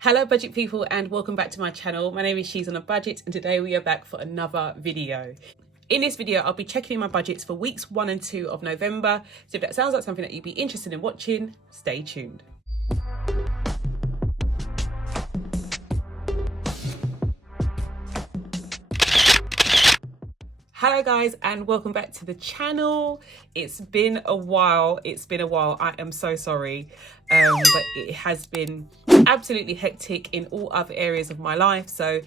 Hello budget people and welcome back to my channel. My name is She's on a Budget and today we are back for another video. In this video I'll be checking in my budgets for weeks 1 and 2 of November. So if that sounds like something that you'd be interested in watching, stay tuned. Hello guys and welcome back to the channel. It's been a while. I am so sorry, but it has been absolutely hectic in all other areas of my life. So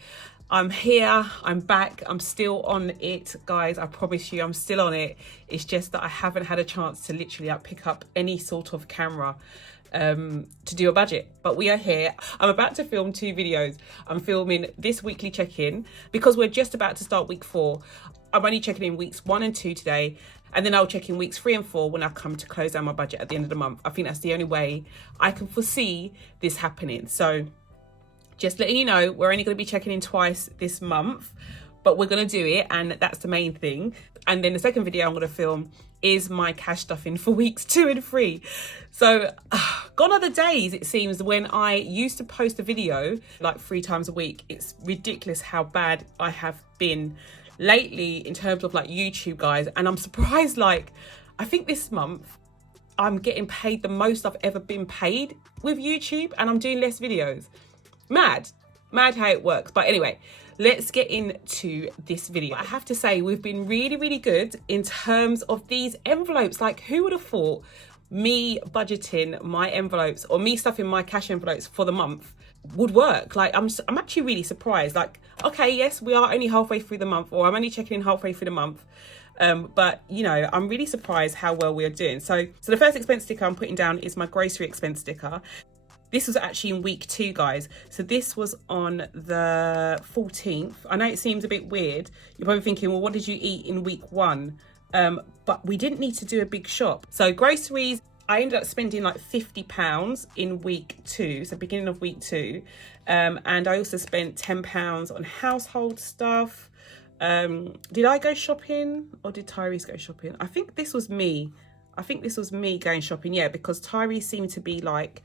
I'm here, I'm back, I'm still on it, guys. I promise you I'm still on it. It's just that I haven't had a chance to literally pick up any sort of camera to do a budget, but we are here. I'm about to film 2 videos. I'm filming this weekly check-in because we're just about to start week 4. I'm only checking in weeks 1 and 2 today, and then I'll check in weeks 3 and 4 when I come to close down my budget at the end of the month. I think that's the only way I can foresee this happening. So just letting you know, we're only going to be checking in twice this month, but we're going to do it, and that's the main thing. And then the second video I'm going to film is my cash stuffing for weeks 2 and 3. So gone are the days, it seems, when I used to post a video like 3 times a week. It's ridiculous how bad I have been lately in terms of like YouTube, guys. And I'm surprised, like I think this month I'm getting paid the most I've ever been paid with YouTube, and I'm doing less videos. Mad how it works. But anyway, let's get into this video. I have to say we've been really good in terms of these envelopes. Like, who would have thought me budgeting my envelopes or me stuffing my cash envelopes for the month would work? Like, I'm actually really surprised. Like, okay, yes, we are only halfway through the month, or I'm only checking in halfway through the month, but you know, I'm really surprised how well we're doing. So the first expense sticker I'm putting down is my grocery expense sticker. This was actually in week 2, guys. So this was on the 14th. I know it seems a bit weird. You're probably thinking, well, what did you eat in week 1? But we didn't need to do a big shop. So groceries, I ended up spending like £50 in week 2, so beginning of week 2. And I also spent £10 on household stuff. Did I go shopping or did Tyrese go shopping? I think this was me. Going shopping, yeah, because Tyrese seemed to be like,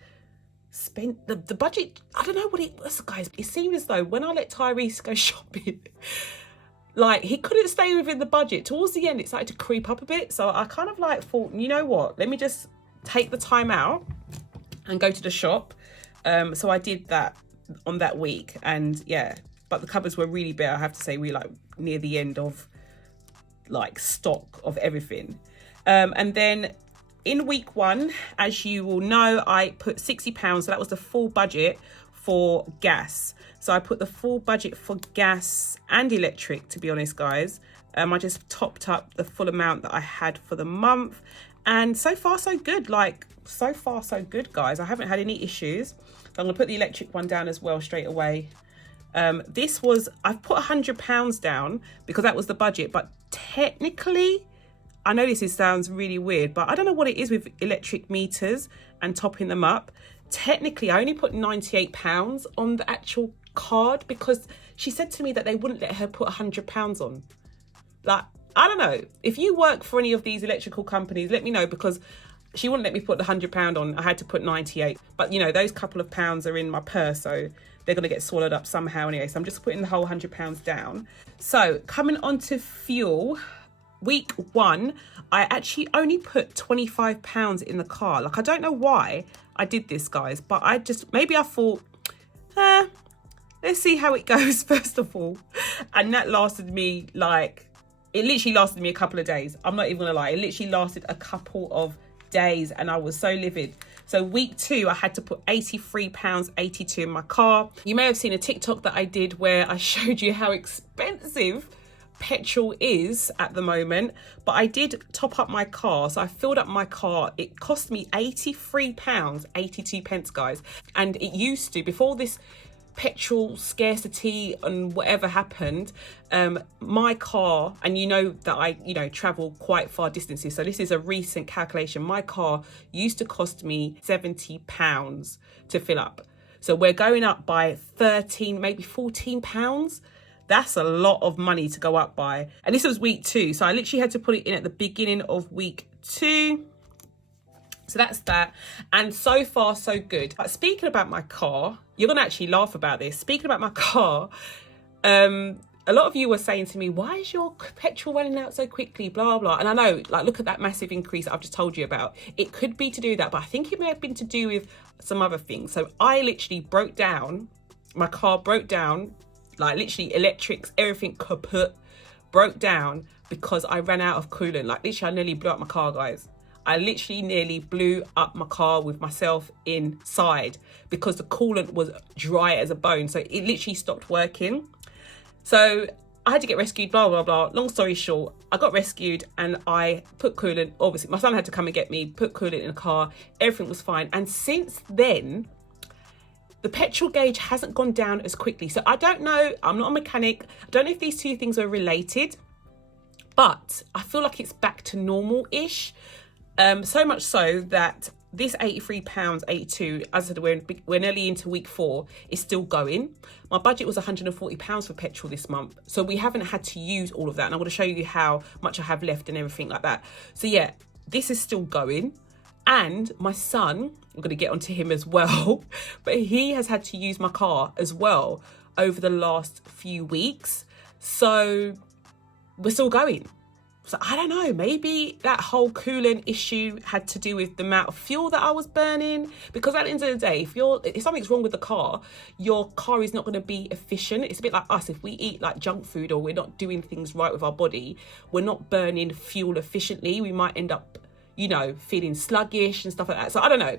spent the budget. I don't know what it was, guys. It seemed as though when I let Tyrese go shopping, like he couldn't stay within the budget. Towards the end, it started to creep up a bit. So I kind of like thought, you know what? Let me just take the time out and go to the shop. So I did that on that week, and yeah, but the cupboards were really bare. I have to say, we like near the end of like stock of everything. And then in week 1, as you will know, I put £60. So that was the full budget for gas. So I put the full budget for gas and electric, to be honest, guys. I just topped up the full amount that I had for the month. And so far, so good. Like, so far, so good, guys. I haven't had any issues. So I'm going to put the electric one down as well straight away. This was, I've put £100 down because that was the budget. But technically, I know this sounds really weird, but I don't know what it is with electric meters and topping them up. Technically, I only put £98 on the actual card because she said to me that they wouldn't let her put £100 on. Like, I don't know. If you work for any of these electrical companies, let me know, because she wouldn't let me put the £100 on. I had to put 98. But, you know, those couple of pounds are in my purse, so they're going to get swallowed up somehow anyway. So I'm just putting the whole £100 down. So coming on to fuel. Week 1, I actually only put £25 in the car. Like, I don't know why I did this, guys, but maybe I thought, let's see how it goes first of all. And that lasted me it literally lasted me a couple of days. I'm not even gonna lie. It literally lasted a couple of days and I was so livid. So week 2, I had to put £83.82 in my car. You may have seen a TikTok that I did where I showed you how expensive petrol is at the moment, but I did top up my car. So I filled up my car. It cost me £83.82, guys. And it used to, before this petrol scarcity and whatever happened, my car, and you know that I travel quite far distances, so this is a recent calculation, my car used to cost me £70 to fill up. So we're going up by 13, maybe £14. That's a lot of money to go up by. And this was week 2. So I literally had to put it in at the beginning of week 2. So that's that. And so far, so good. But speaking about my car, you're going to actually laugh about this. Speaking about my car, a lot of you were saying to me, why is your petrol running out so quickly, blah, blah. And I know, like, look at that massive increase I've just told you about. It could be to do that, but I think it may have been to do with some other things. So I literally broke down, my car broke down, like literally electrics, everything kaput, broke down because I ran out of coolant. Like literally I nearly blew up my car, guys. I literally nearly blew up my car with myself inside because the coolant was dry as a bone. So it literally stopped working. So I had to get rescued, blah, blah, blah. Long story short, I got rescued and I put coolant. Obviously, my son had to come and get me, put coolant in the car. Everything was fine. And since then, the petrol gauge hasn't gone down as quickly. So I don't know. I'm not a mechanic. I don't know if these two things are related, but I feel like it's back to normal-ish. So much so that this £83.82, as I said, we're nearly into week 4, is still going. My budget was £140 for petrol this month. So we haven't had to use all of that. And I'm going to show you how much I have left and everything like that. So yeah, this is still going. And my son, I'm going to get onto him as well, but he has had to use my car as well over the last few weeks. So we're still going. So I don't know, maybe that whole coolant issue had to do with the amount of fuel that I was burning. Because at the end of the day, if something's wrong with the car, your car is not going to be efficient. It's a bit like us. If we eat like junk food or we're not doing things right with our body, we're not burning fuel efficiently. We might end up, you know, feeling sluggish and stuff like that. So I don't know.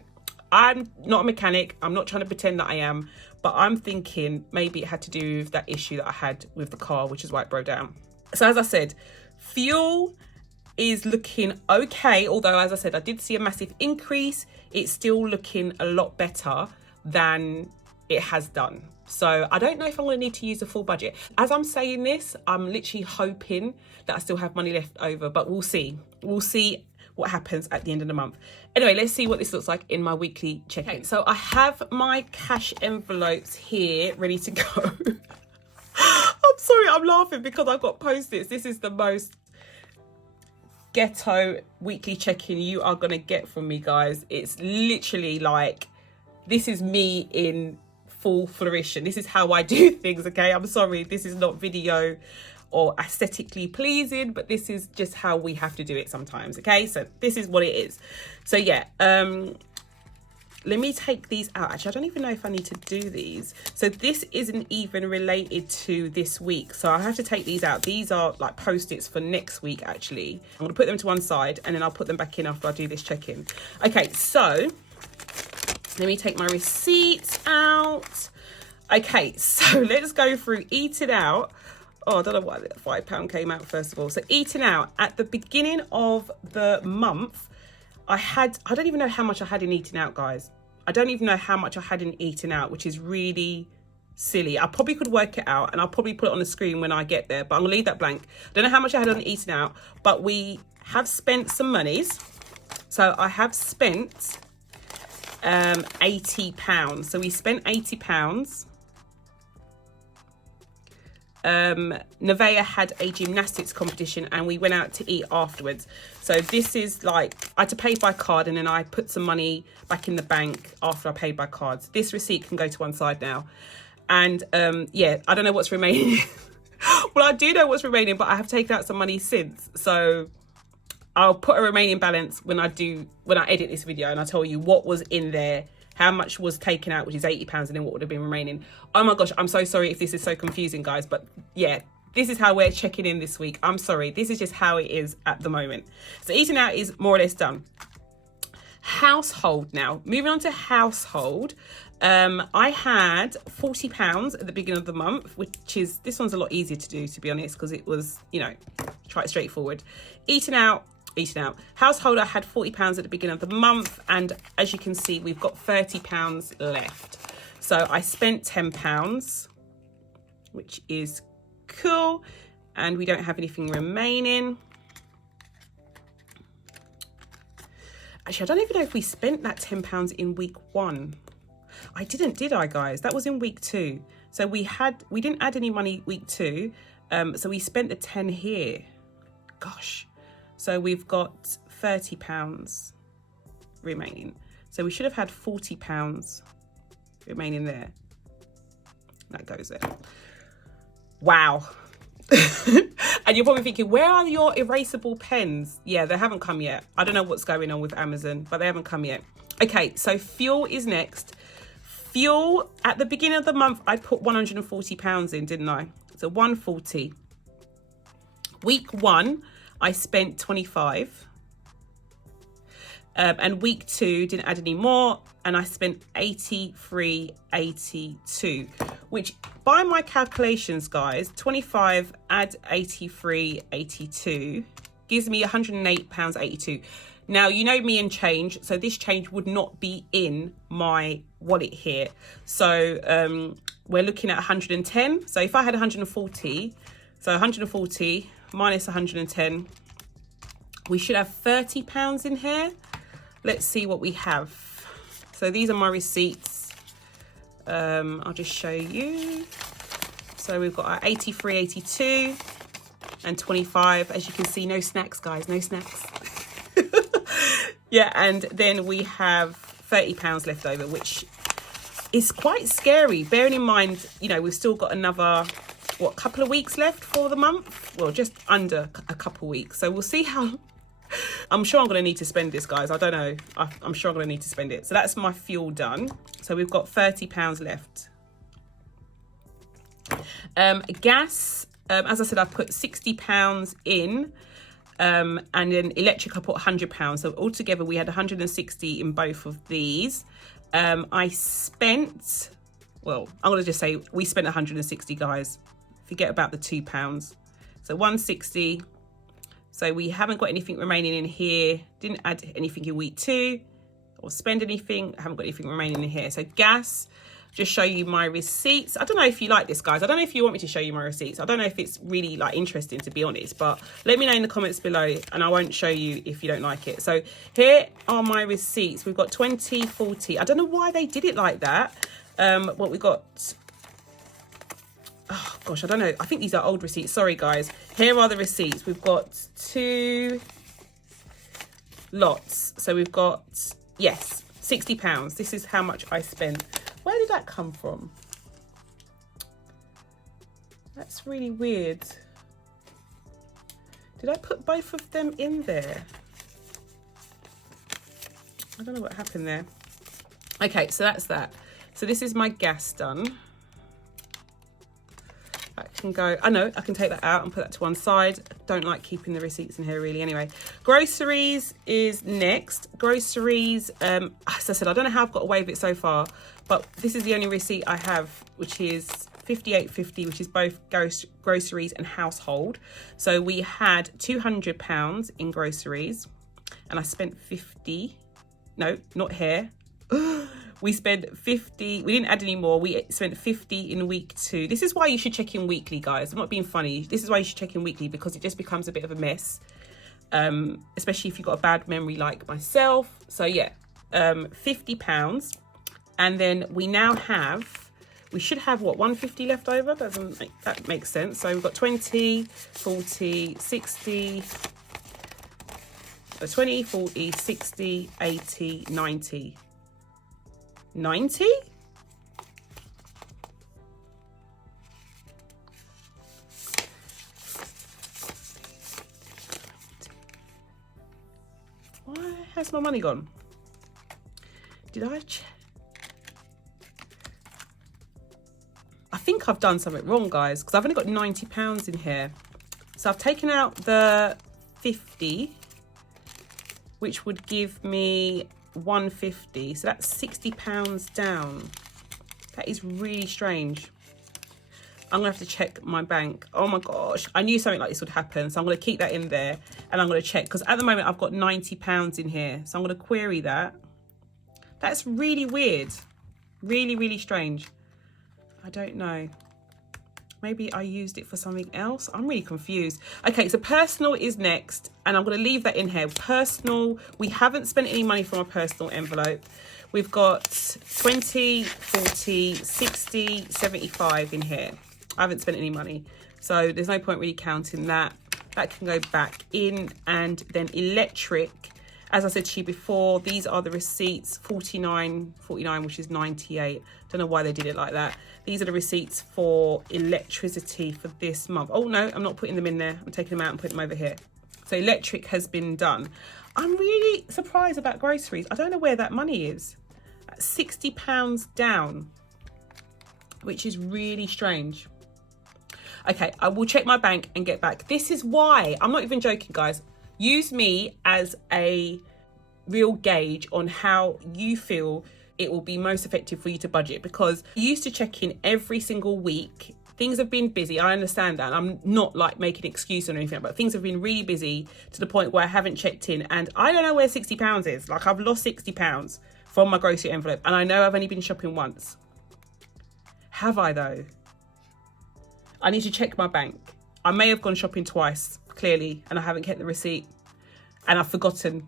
I'm not a mechanic. I'm not trying to pretend that I am. But I'm thinking maybe it had to do with that issue that I had with the car, which is why it broke down. So as I said, fuel is looking okay, although as I said, I did see a massive increase. It's still looking a lot better than it has done. So I don't know if I'm going to need to use the full budget. As I'm saying this, I'm literally hoping that I still have money left over, but we'll see. We'll see what happens at the end of the month. Anyway, let's see what this looks like in my weekly check-in. Okay, so I have my cash envelopes here ready to go. I'm sorry, I'm laughing because I've got Post-its. This is the most ghetto weekly check-in you are going to get from me, guys. It's literally like, this is me in full flourishing. This is how I do things, okay? I'm sorry, this is not video or aesthetically pleasing, but this is just how we have to do it sometimes, okay? So this is what it is. So yeah, let me take these out. Actually, I don't even know if I need to do these. So this isn't even related to this week. So I have to take these out. These are like Post-its for next week, actually. I'm going to put them to one side and then I'll put them back in after I do this check-in. Okay, so let me take my receipts out. Okay, so let's go through eating out. Oh, I don't know why the £5 came out first of all. So eating out at the beginning of the month, I don't even know how much I had in eating out, guys. I don't even know how much I had in eating out, which is really silly. I probably could work it out and I'll probably put it on the screen when I get there, but I'm gonna leave that blank. I don't know how much I had on eating out, but we have spent some monies. So I have spent £80. So we spent £80. Nevaeh had a gymnastics competition and we went out to eat afterwards. So this is like, I had to pay by card and then I put some money back in the bank after I paid by cards. This receipt can go to one side now. And yeah, I don't know what's remaining. Well, I do know what's remaining, but I have taken out some money since. So I'll put a remaining balance when I edit this video and I tell you what was in there, how much was taken out, which is £80, and then what would have been remaining. Oh my gosh, I'm so sorry if this is so confusing, guys. But yeah, this is how we're checking in this week. I'm sorry, this is just how it is at the moment. So eating out is more or less done. Household now. Moving on to household. I had £40 at the beginning of the month, this one's a lot easier to do, to be honest, because it was, you know, try it straightforward. Eating out. Household, I had £40 at the beginning of the month, and as you can see, we've got £30 left. So I spent £10, which is cool, and we don't have anything remaining. Actually, I don't even know if we spent that £10 in week 1. I didn't, did I, guys? That was in week 2. So we didn't add any money week 2. So we spent the 10 here. Gosh. So we've got £30. remaining. So we should have had £40 remaining there. That goes there. Wow. And you're probably thinking, where are your erasable pens? Yeah, they haven't come yet. I don't know what's going on with Amazon, but they haven't come yet. Okay, so fuel is next. Fuel, at the beginning of the month, I put £140 in, didn't I? So 140. Week 1, I spent 25. And week 2, didn't add any more, and I spent 83.82, which by my calculations, guys, 25 add 83.82 gives me £108.82. Now, you know me and change, so this change would not be in my wallet here. So we're looking at 110. So if I had 140, so 140 minus 110, we should have £30 in here. Let's see what we have. So these are my receipts. I'll just show you. So we've got our 83.82 and 25. As you can see, no snacks, guys, no snacks. Yeah, and then we have £30 left over, which is quite scary. Bearing in mind, you know, we've still got another, what, couple of weeks left for the month? Well, just under a couple of weeks. So we'll see how. I'm sure I'm going to need to spend this, guys. I don't know. I'm sure I'm going to need to spend it. So that's my fuel done. So we've got £30 left. Gas, as I said, I put £60 in. And then electric, I put £100. So altogether, we had 160 in both of these. I spent, well, I'm going to just say we spent 160, guys. Forget about the £2. So 160. So we haven't got anything remaining in here. Didn't add anything in week 2 or spend anything. I haven't got anything remaining in here. So gas, just show you my receipts. I don't know if you like this, guys. I don't know if you want me to show you my receipts. I don't know if it's really like interesting, to be honest, but let me know in the comments below and I won't show you if you don't like it. So here are my receipts. We've got 20, 40. I don't know why they did it like that. What we got, oh gosh, I don't know. I think these are old receipts. Sorry, guys. Here are the receipts. We've got 2 lots. So we've got, yes, £60. This is how much I spent. Where did that come from? That's really weird. Did I put both of them in there? I don't know what happened there. Okay, so that's that. So this is my gas done. That can go, I know, I can take that out and put that to one side. Don't like keeping the receipts in here really anyway. Groceries is next. Groceries, as I said, I don't know how I've got away with it so far, but this is the only receipt I have, which is £58.50, which is both groceries and household. So we had £200 in groceries and I spent 50, no, not here. We spent 50, we didn't add any more. We spent 50 in week 2. This is why you should check in weekly, guys. I'm not being funny. This is why you should check in weekly, because it just becomes a bit of a mess. Especially if you've got a bad memory like myself. So yeah, £50. And then we now have, we should have what, 150 left over? That makes sense. So we've got 20, 40, 60, 20, 40, 60, 80, 90. 90? Why has my money gone? Did I check? I think I've done something wrong, guys, because I've only got £90 in here. So I've taken out the 50, which would give me 150. So that's £60 down. That is really strange. I'm gonna have to check my bank. Oh my gosh, I knew something like this would happen. So I'm gonna keep that in there and I'm gonna check, because at the moment I've got £90 in here. So I'm gonna query that. That's really weird. Really, really strange. I don't know. Maybe I used it for something else. I'm really confused. Okay, so personal is next, and I'm going to leave that in here. Personal, we haven't spent any money from our personal envelope. We've got 20, 40, 60, 75 in here. I haven't spent any money, so there's no point really counting that. That can go back in, and then electric. As I said to you before, these are the receipts, 49.49, which is 98. Don't know why they did it like that. These are the receipts for electricity for this month. Oh no, I'm not putting them in there. I'm taking them out and putting them over here. So electric has been done. I'm really surprised about groceries. I don't know where that money is. £60 down, which is really strange. Okay, I will check my bank and get back. This is why, I'm not even joking, guys. Use me as a real gauge on how you feel it will be most effective for you to budget, because you used to check in every single week. Things have been busy. I understand that. I'm not like making an excuse or anything, but things have been really busy to the point where I haven't checked in, and I don't know where £60 is. Like, I've lost £60 from my grocery envelope, and I know I've only been shopping once. Have I though? I need to check my bank. I may have gone shopping twice, clearly, and I haven't kept the receipt, and I've forgotten.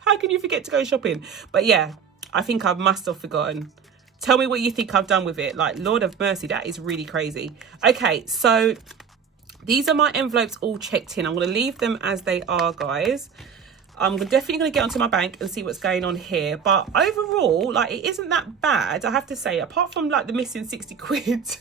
How can you forget to go shopping? But yeah, I think I must have forgotten. Tell me what you think I've done with it. Like, Lord of mercy, that is really crazy. Okay, so these are my envelopes all checked in. I'm going to leave them as they are, guys. I'm definitely going to get onto my bank and see what's going on here. But overall, like, it isn't that bad, I have to say, apart from like the missing 60 quid.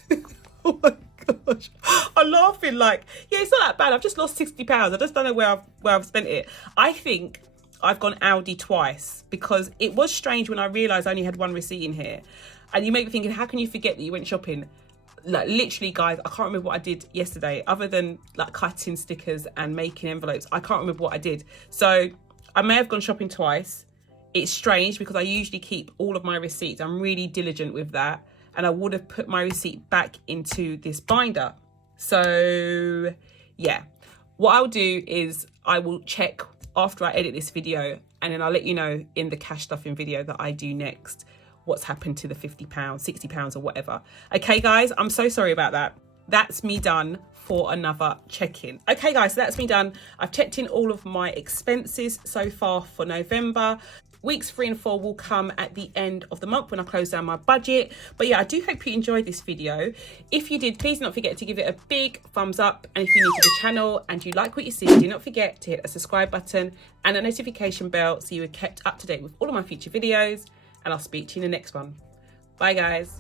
Oh my gosh, I'm laughing like, yeah, it's not that bad. I've just lost £60. I just don't know where I've spent it. I think I've gone Aldi twice, because it was strange when I realised I only had one receipt in here. And you make me thinking, how can you forget that you went shopping? Like, literally, guys, I can't remember what I did yesterday, other than like cutting stickers and making envelopes. I can't remember what I did. So I may have gone shopping twice. It's strange because I usually keep all of my receipts. I'm really diligent with that. And I would have put my receipt back into this binder. So yeah, what I'll do is I will check after I edit this video, and then I'll let you know in the cash stuffing video that I do next what's happened to the £50, £60 or whatever. Okay, guys, I'm so sorry about that. That's me done for another check-in. Okay, guys, so that's me done. I've checked in all of my expenses so far for November. Weeks 3 and 4 will come at the end of the month when I close down my budget. But yeah, I do hope you enjoyed this video. If you did, please do not forget to give it a big thumbs up. And if you're new to the channel and you like what you see, do not forget to hit the subscribe button and a notification bell so you are kept up to date with all of my future videos. And I'll speak to you in the next one. Bye, guys.